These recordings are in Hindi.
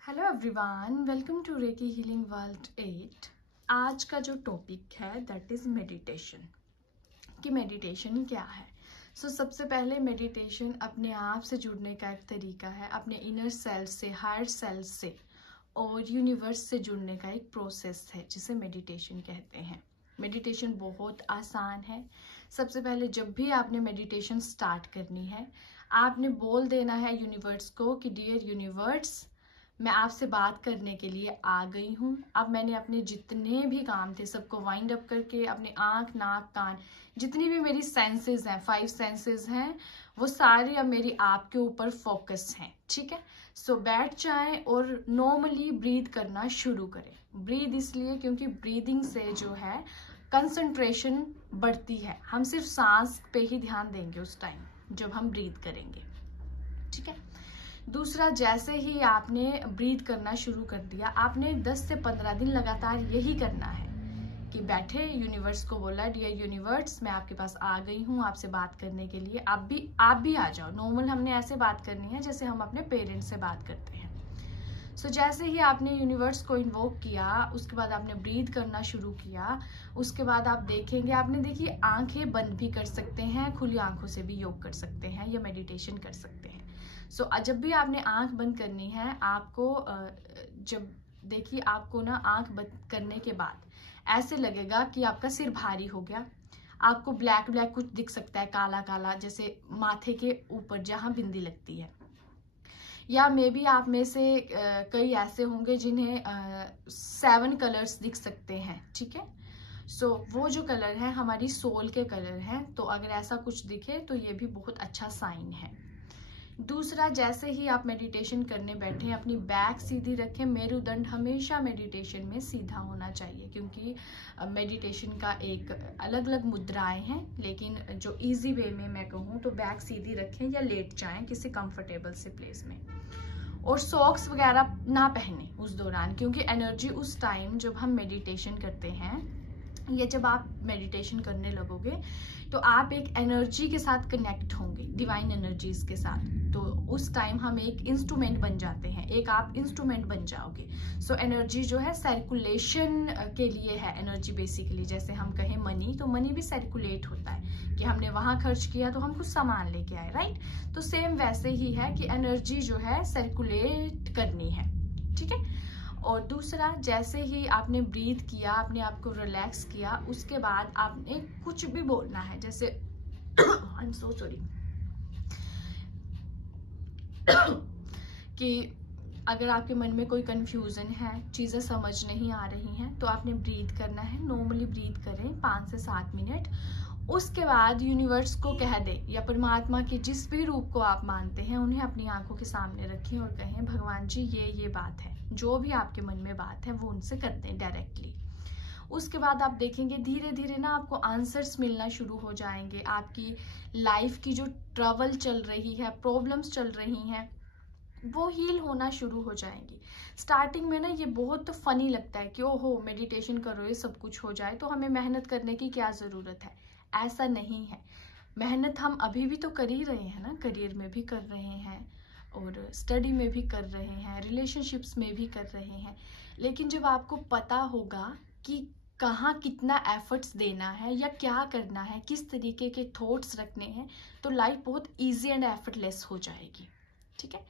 Hello everyone, welcome to reiki healing world 8। आज का जो टॉपिक है दैट इज़ मेडिटेशन। कि मेडिटेशन क्या है। सबसे पहले मेडिटेशन अपने आप से जुड़ने का एक तरीका है, अपने इनर सेल्फ से, हायर सेल्फ से और यूनिवर्स से जुड़ने का एक प्रोसेस है जिसे मेडिटेशन कहते हैं। मेडिटेशन बहुत आसान है। सबसे पहले जब भी आपने मेडिटेशन स्टार्ट करनी है, आपने बोल देना है यूनिवर्स को कि डियर यूनिवर्स, मैं आपसे बात करने के लिए आ गई हूँ। अब मैंने अपने जितने भी काम थे सबको वाइंड अप करके अपने आँख, नाक, कान, जितनी भी मेरी सेंसेस हैं, 5 सेंसेस हैं, वो सारी अब मेरी आपके ऊपर फोकस हैं। ठीक है। बैठ जाएं और नॉर्मली ब्रीथ करना शुरू करें। ब्रीथ इसलिए क्योंकि ब्रीदिंग से जो है कंसंट्रेशन बढ़ती है। हम सिर्फ सांस पे ही ध्यान देंगे उस टाइम जब हम ब्रीथ करेंगे। ठीक है। दूसरा, जैसे ही आपने ब्रीथ करना शुरू कर दिया, आपने 10 से 15 दिन लगातार यही करना है कि बैठे यूनिवर्स को बोला, डियर यूनिवर्स, मैं आपके पास आ गई हूँ आपसे बात करने के लिए। आप भी आ जाओ। नॉर्मल हमने ऐसे बात करनी है जैसे हम अपने पेरेंट्स से बात करते हैं। जैसे ही आपने यूनिवर्स को इन्वोक किया, उसके बाद आपने ब्रीथ करना शुरू किया, उसके बाद आप देखेंगे, आपने देखिए आंखें बंद भी कर सकते हैं, खुली आंखों से भी योग कर सकते हैं या मेडिटेशन कर सकते हैं। जब भी आपने आंख बंद करनी है, आपको जब देखिए आपको ना आंख बंद करने के बाद ऐसे लगेगा कि आपका सिर भारी हो गया। आपको ब्लैक ब्लैक कुछ दिख सकता है, काला काला, जैसे माथे के ऊपर जहां बिंदी लगती है। या मे बी आप में से कई ऐसे होंगे जिन्हें 7 कलर्स दिख सकते हैं। ठीक है। वो जो कलर है हमारी सोल के कलर हैं। तो अगर ऐसा कुछ दिखे तो ये भी बहुत अच्छा साइन है। दूसरा, जैसे ही आप मेडिटेशन करने बैठे, अपनी बैक सीधी रखें। मेरुदंड हमेशा मेडिटेशन में सीधा होना चाहिए, क्योंकि मेडिटेशन का एक अलग अलग मुद्राएं हैं, लेकिन जो इजी वे में मैं कहूँ तो बैक सीधी रखें या लेट जाएं किसी कंफर्टेबल से प्लेस में। और सॉक्स वगैरह ना पहने उस दौरान, क्योंकि एनर्जी उस टाइम जब हम मेडिटेशन करते हैं या जब आप मेडिटेशन करने लगोगे तो आप एक एनर्जी के साथ कनेक्ट होंगे, डिवाइन एनर्जीज के साथ। तो उस टाइम हम एक इंस्ट्रूमेंट बन जाते हैं, एक आप इंस्ट्रूमेंट बन जाओगे। एनर्जी जो है सर्कुलेशन के लिए है। एनर्जी बेसिकली जैसे हम कहें मनी, तो मनी भी सर्कुलेट होता है कि हमने वहां खर्च किया तो हम कुछ सामान लेके आए, राइट। तो सेम वैसे ही है कि एनर्जी जो है सर्कुलेट करनी है। ठीक है। और दूसरा, जैसे ही आपने ब्रीथ किया, आपने आपको रिलैक्स किया, उसके बाद आपने कुछ भी बोलना है, जैसे आई एम सो सॉरी कि अगर आपके मन में कोई कंफ्यूजन है, चीज़ें समझ नहीं आ रही हैं, तो आपने ब्रीथ करना है। नॉर्मली ब्रीथ करें 5 से 7 मिनट। उसके बाद यूनिवर्स को कह दे, या परमात्मा के जिस भी रूप को आप मानते हैं उन्हें अपनी आंखों के सामने रखें और कहें, भगवान जी ये बात है, जो भी आपके मन में बात है वो उनसे कर दें डायरेक्टली। उसके बाद आप देखेंगे धीरे धीरे ना आपको आंसर्स मिलना शुरू हो जाएंगे। आपकी लाइफ की जो ट्रबल चल रही है, प्रॉब्लम्स चल रही हैं, वो हील होना शुरू हो जाएंगी। स्टार्टिंग में ना ये बहुत फनी लगता है कि ओहो मेडिटेशन करो ये सब कुछ हो जाए, तो हमें मेहनत करने की क्या ज़रूरत है। ऐसा नहीं है। मेहनत हम अभी भी तो कर ही रहे हैं ना, करियर में भी कर रहे हैं और स्टडी में भी कर रहे हैं, रिलेशनशिप्स में भी कर रहे हैं। लेकिन जब आपको पता होगा कि कहाँ कितना एफर्ट्स देना है या क्या करना है, किस तरीके के थॉट्स रखने हैं, तो लाइफ बहुत ईजी एंड एफर्टलेस हो जाएगी। ठीक है।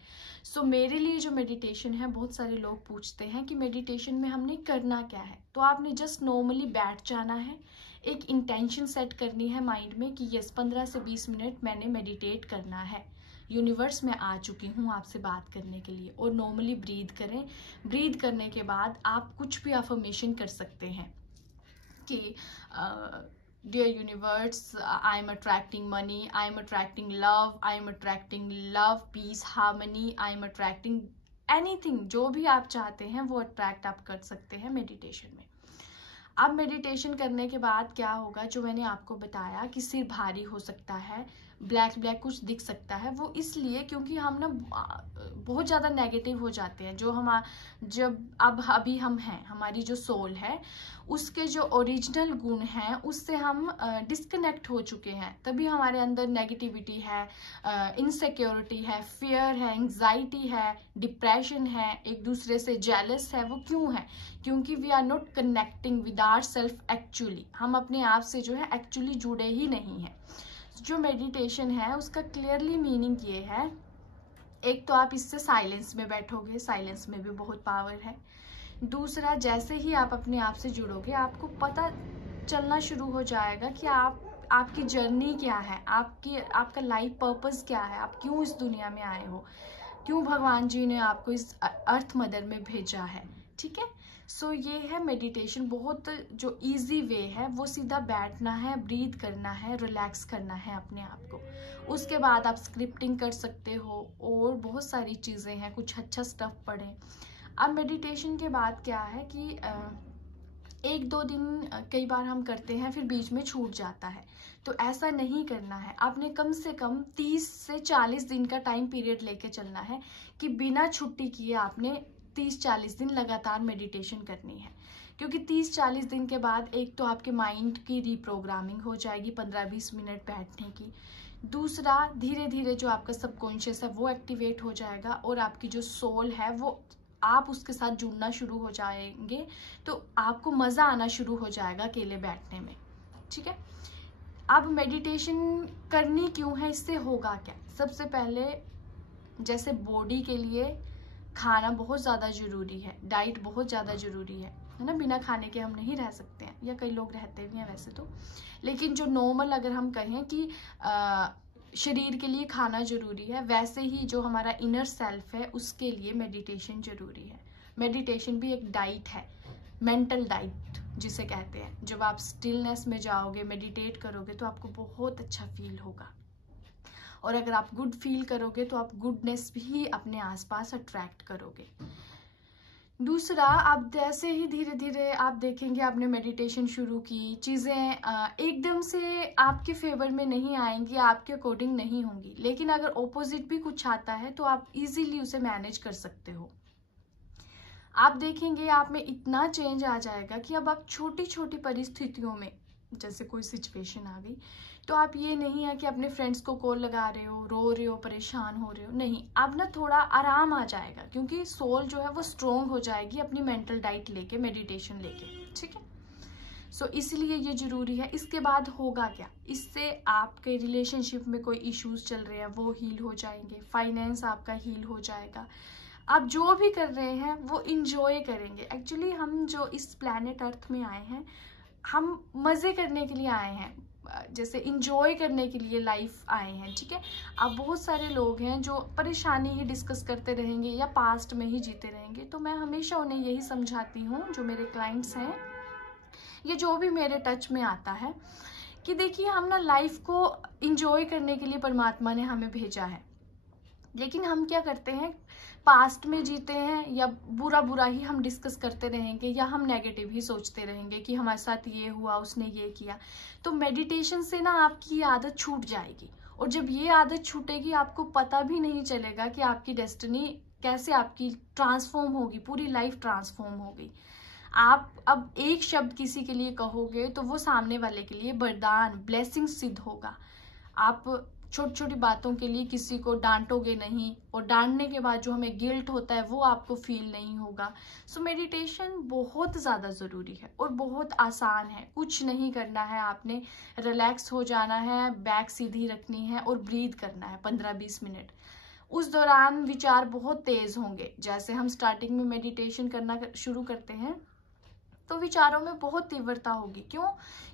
मेरे लिए जो मेडिटेशन है, बहुत सारे लोग पूछते हैं कि मेडिटेशन में हमने करना क्या है। तो आपने जस्ट नॉर्मली बैठ जाना है, एक इंटेंशन सेट करनी है माइंड में कि यस 15 से 20 मिनट मैंने मेडिटेट करना है। यूनिवर्स में आ चुकी हूँ आपसे बात करने के लिए। और नॉर्मली ब्रीथ करें। ब्रीथ करने के बाद आप कुछ भी अफर्मेशन कर सकते हैं कि Dear universe, I am attracting money, I am attracting love, I am attracting love, peace, harmony, I am attracting anything। जो भी आप चाहते हैं वो अट्रैक्ट आप कर सकते हैं मेडिटेशन में। अब मेडिटेशन करने के बाद क्या होगा, जो मैंने आपको बताया कि सिर भारी हो सकता है, ब्लैक ब्लैक कुछ दिख सकता है, वो इसलिए क्योंकि हम ना बहुत ज़्यादा नेगेटिव हो जाते हैं। जो हम जब अभी हम हैं, हमारी जो सोल है उसके जो ओरिजिनल गुण हैं उससे हम डिस्कनेक्ट हो चुके हैं, तभी हमारे अंदर नेगेटिविटी है, इनसिक्योरिटी है, फियर है, एंग्जाइटी है, डिप्रेशन है, एक दूसरे से जेलस है। वो क्यों है? क्योंकि we are not connecting with our self actually, हम अपने आप से जो है एक्चुअली जुड़े ही नहीं हैं। जो मेडिटेशन है उसका क्लियरली मीनिंग ये है, एक तो आप इससे साइलेंस में बैठोगे, साइलेंस में भी बहुत पावर है। दूसरा, जैसे ही आप अपने आप से जुड़ोगे आपको पता चलना शुरू हो जाएगा कि आपकी जर्नी क्या है, आपका लाइफ पर्पस क्या है, आप क्यों इस दुनिया में आए हो, क्यों भगवान जी ने आपको इस अर्थ मदर में भेजा है। ठीक है, सो ये है मेडिटेशन। बहुत जो इजी वे है वो सीधा बैठना है, ब्रीथ करना है, रिलैक्स करना है अपने आप को। उसके बाद आप स्क्रिप्टिंग कर सकते हो और बहुत सारी चीज़ें हैं, कुछ अच्छा स्टफ पढ़ें। अब मेडिटेशन के बाद क्या है कि 1-2 दिन कई बार हम करते हैं फिर बीच में छूट जाता है, तो ऐसा नहीं करना है। आपने कम से कम 30 से 40 दिन का टाइम पीरियड लेके चलना है कि बिना छुट्टी किए आपने 30-40 दिन लगातार मेडिटेशन करनी है। क्योंकि 30-40 दिन के बाद एक तो आपके माइंड की रीप्रोग्रामिंग हो जाएगी 15-20 मिनट बैठने की। दूसरा, धीरे धीरे जो आपका सबकॉन्शियस है वो एक्टिवेट हो जाएगा और आपकी जो सोल है वो आप उसके साथ जुड़ना शुरू हो जाएंगे, तो आपको मज़ा आना शुरू हो जाएगा अकेले बैठने में। ठीक है, अब मेडिटेशन करनी क्यों है, इससे होगा क्या? सबसे पहले, जैसे बॉडी के लिए खाना बहुत ज़्यादा ज़रूरी है, डाइट बहुत ज़्यादा ज़रूरी है ना, बिना खाने के हम नहीं रह सकते हैं, या कई लोग रहते भी हैं वैसे तो। लेकिन जो नॉर्मल अगर हम कहें कि शरीर के लिए खाना ज़रूरी है, वैसे ही जो हमारा इनर सेल्फ है उसके लिए मेडिटेशन ज़रूरी है। मेडिटेशन भी एक डाइट है, मेंटल डाइट जिसे कहते हैं। जब आप स्टिलनेस में जाओगे, मेडिटेट करोगे तो आपको बहुत अच्छा फील होगा, और अगर आप गुड फील करोगे तो आप गुडनेस भी अपने आसपास अट्रैक्ट करोगे। दूसरा, आप जैसे ही धीरे धीरे आप देखेंगे आपने मेडिटेशन शुरू की, चीज़ें एकदम से आपके फेवर में नहीं आएंगी, आपके अकॉर्डिंग नहीं होंगी, लेकिन अगर ऑपोजिट भी कुछ आता है तो आप इजीली उसे मैनेज कर सकते हो। आप देखेंगे आप में इतना चेंज आ जाएगा कि अब आप छोटी छोटी परिस्थितियों में, जैसे कोई सिचुएशन आ गई, तो आप ये नहीं है कि अपने फ्रेंड्स को कॉल लगा रहे हो, रो रहे हो, परेशान हो रहे हो, नहीं। अब ना थोड़ा आराम आ जाएगा, क्योंकि सोल जो है वो स्ट्रोंग हो जाएगी अपनी मेंटल डाइट लेके, मेडिटेशन लेके। ठीक है, सो इसलिए ये जरूरी है। इसके बाद होगा क्या, इससे आपके रिलेशनशिप में कोई इश्यूज चल रहे हैं वो हील हो जाएंगे, फाइनेंस आपका हील हो जाएगा, आप जो भी कर रहे हैं वो इंजॉय करेंगे। एक्चुअली हम जो इस प्लैनेट अर्थ में आए हैं, हम मज़े करने के लिए आए हैं, जैसे इंजॉय करने के लिए लाइफ आए हैं। ठीक है, अब बहुत सारे लोग हैं जो परेशानी ही डिस्कस करते रहेंगे या पास्ट में ही जीते रहेंगे, तो मैं हमेशा उन्हें यही समझाती हूँ, जो मेरे क्लाइंट्स हैं या जो भी मेरे टच में आता है, कि देखिए हम ना लाइफ को इंजॉय करने के लिए परमात्मा ने हमें भेजा है, लेकिन हम क्या करते हैं, पास्ट में जीते हैं या बुरा बुरा ही हम डिस्कस करते रहेंगे, या हम नेगेटिव ही सोचते रहेंगे कि हमारे साथ ये हुआ, उसने ये किया। तो मेडिटेशन से ना आपकी ये आदत छूट जाएगी, और जब ये आदत छूटेगी आपको पता भी नहीं चलेगा कि आपकी डेस्टिनी कैसे आपकी ट्रांसफॉर्म होगी, पूरी लाइफ ट्रांसफॉर्म होगी। आप अब एक शब्द किसी के लिए कहोगे तो वो सामने वाले के लिए वरदान, ब्लेसिंग सिद्ध होगा। आप छोटी छोटी बातों के लिए किसी को डांटोगे नहीं, और डांटने के बाद जो हमें गिल्ट होता है वो आपको फील नहीं होगा। सो मेडिटेशन बहुत ज़्यादा ज़रूरी है और बहुत आसान है, कुछ नहीं करना है, आपने रिलैक्स हो जाना है, बैक सीधी रखनी है और ब्रीथ करना है 15-20 मिनट। उस दौरान विचार बहुत तेज़ होंगे, जैसे हम स्टार्टिंग में मेडिटेशन करना शुरू करते हैं तो विचारों में बहुत तीव्रता होगी। क्यों?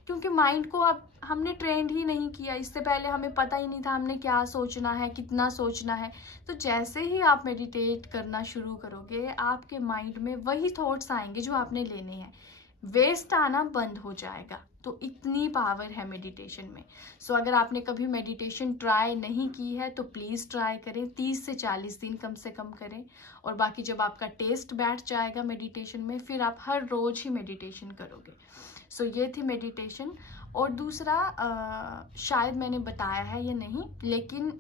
क्योंकि माइंड को अब हमने ट्रेंड ही नहीं किया, इससे पहले हमें पता ही नहीं था हमने क्या सोचना है, कितना सोचना है। तो जैसे ही आप मेडिटेट करना शुरू करोगे आपके माइंड में वही थॉट्स आएंगे जो आपने लेने हैं, वेस्ट आना बंद हो जाएगा। तो इतनी पावर है मेडिटेशन में। सो अगर आपने कभी मेडिटेशन ट्राई नहीं की है तो प्लीज़ ट्राई करें, 30 से 40 दिन कम से कम करें। और बाकी जब आपका टेस्ट बैठ जाएगा मेडिटेशन में, फिर आप हर रोज ही मेडिटेशन करोगे। सो ये थी मेडिटेशन। और दूसरा शायद मैंने बताया है या नहीं, लेकिन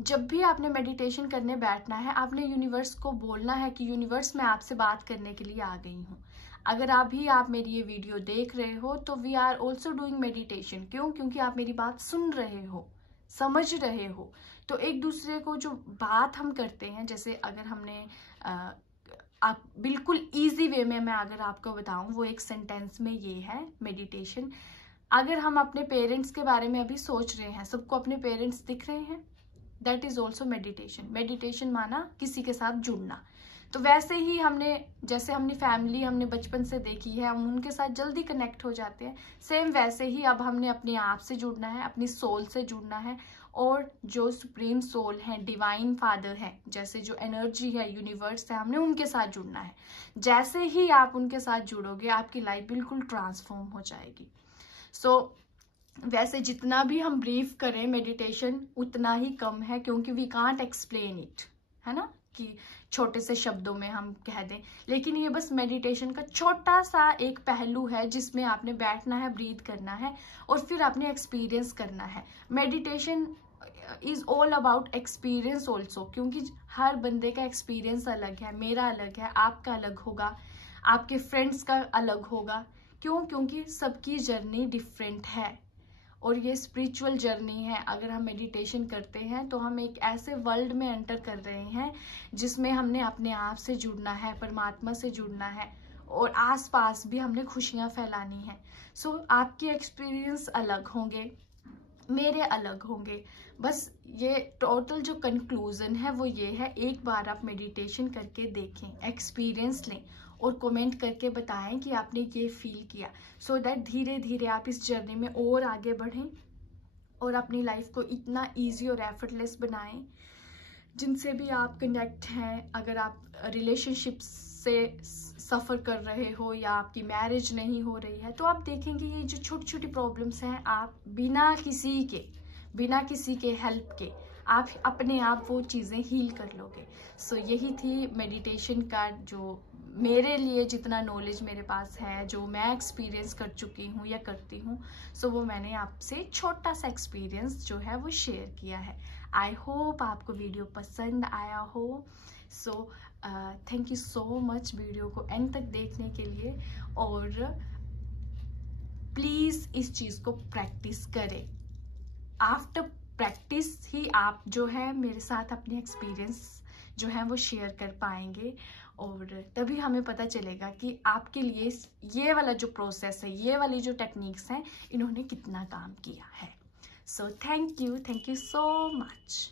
जब भी आपने मेडिटेशन करने बैठना है, आपने यूनिवर्स को बोलना है कि यूनिवर्स मैं आपसे बात करने के लिए आ गई हूँ। अगर आप मेरी ये वीडियो देख रहे हो तो we are also doing meditation. क्यों? क्योंकि आप मेरी बात सुन रहे हो, समझ रहे हो। तो एक दूसरे को जो बात हम करते हैं, जैसे अगर हमने आप बिल्कुल इजी वे में मैं अगर आपको बताऊं, वो एक सेंटेंस में ये है मेडिटेशन। अगर हम अपने पेरेंट्स के बारे में अभी सोच रहे हैं, सबको अपने पेरेंट्स दिख रहे हैं, that is also meditation. Meditation माना किसी के साथ जुड़ना। तो वैसे ही जैसे हमने फैमिली हमने बचपन से देखी है, हम उनके साथ जल्दी कनेक्ट हो जाते हैं। सेम वैसे ही अब हमने अपने आप से जुड़ना है, अपनी सोल से जुड़ना है। और जो सुप्रीम सोल है, डिवाइन फादर है, जैसे जो एनर्जी है, यूनिवर्स है, हमने उनके साथ जुड़ना है। जैसे ही आप उनके साथ जुड़ोगे, आपकी लाइफ बिल्कुल ट्रांसफॉर्म हो जाएगी। सो वैसे जितना भी हम ब्रीफ करें मेडिटेशन उतना ही कम है, क्योंकि वी कांट एक्सप्लेन इट, है ना, कि छोटे से शब्दों में हम कह दें। लेकिन ये बस मेडिटेशन का छोटा सा एक पहलू है, जिसमें आपने बैठना है, ब्रीथ करना है और फिर आपने एक्सपीरियंस करना है। Meditation is all about experience also, क्योंकि हर बंदे का एक्सपीरियंस अलग है। मेरा अलग है, आपका अलग होगा, आपके फ्रेंड्स का अलग होगा। क्यों? क्योंकि सबकी जर्नी डिफरेंट है और ये स्पिरिचुअल जर्नी है। अगर हम मेडिटेशन करते हैं तो हम एक ऐसे वर्ल्ड में एंटर कर रहे हैं जिसमें हमने अपने आप से जुड़ना है, परमात्मा से जुड़ना है और आसपास भी हमने खुशियां फैलानी है। सो आपके एक्सपीरियंस अलग होंगे, मेरे अलग होंगे। बस ये टोटल जो कंक्लूजन है वो ये है, एक बार आप मेडिटेशन करके देखें, एक्सपीरियंस लें और कमेंट करके बताएं कि आपने ये फील किया, सो दैट धीरे धीरे आप इस जर्नी में और आगे बढ़ें और अपनी लाइफ को इतना इजी और एफर्टलेस बनाएं। जिनसे भी आप कनेक्ट हैं, अगर आप रिलेशनशिप से सफ़र कर रहे हो या आपकी मैरिज नहीं हो रही है, तो आप देखेंगे ये जो छोटी छोटी प्रॉब्लम्स हैं, आप बिना किसी के हेल्प के आप अपने आप वो चीज़ें हील कर लोगे। सो यही थी मेडिटेशन का, जो मेरे लिए जितना नॉलेज मेरे पास है, जो मैं एक्सपीरियंस कर चुकी हूँ या करती हूँ, सो वो मैंने आपसे छोटा सा एक्सपीरियंस जो है वो शेयर किया है। आई होप आपको वीडियो पसंद आया हो। So thank you so much video को एंड तक देखने के लिए। और प्लीज़ इस चीज़ को प्रैक्टिस करें। आफ्टर प्रैक्टिस ही आप जो है मेरे साथ अपने एक्सपीरियंस जो है वो शेयर कर पाएंगे और तभी हमें पता चलेगा कि आपके लिए ये वाला जो प्रोसेस है, ये वाली जो टेक्निक्स हैं, इन्होंने कितना काम किया है। So thank you so much.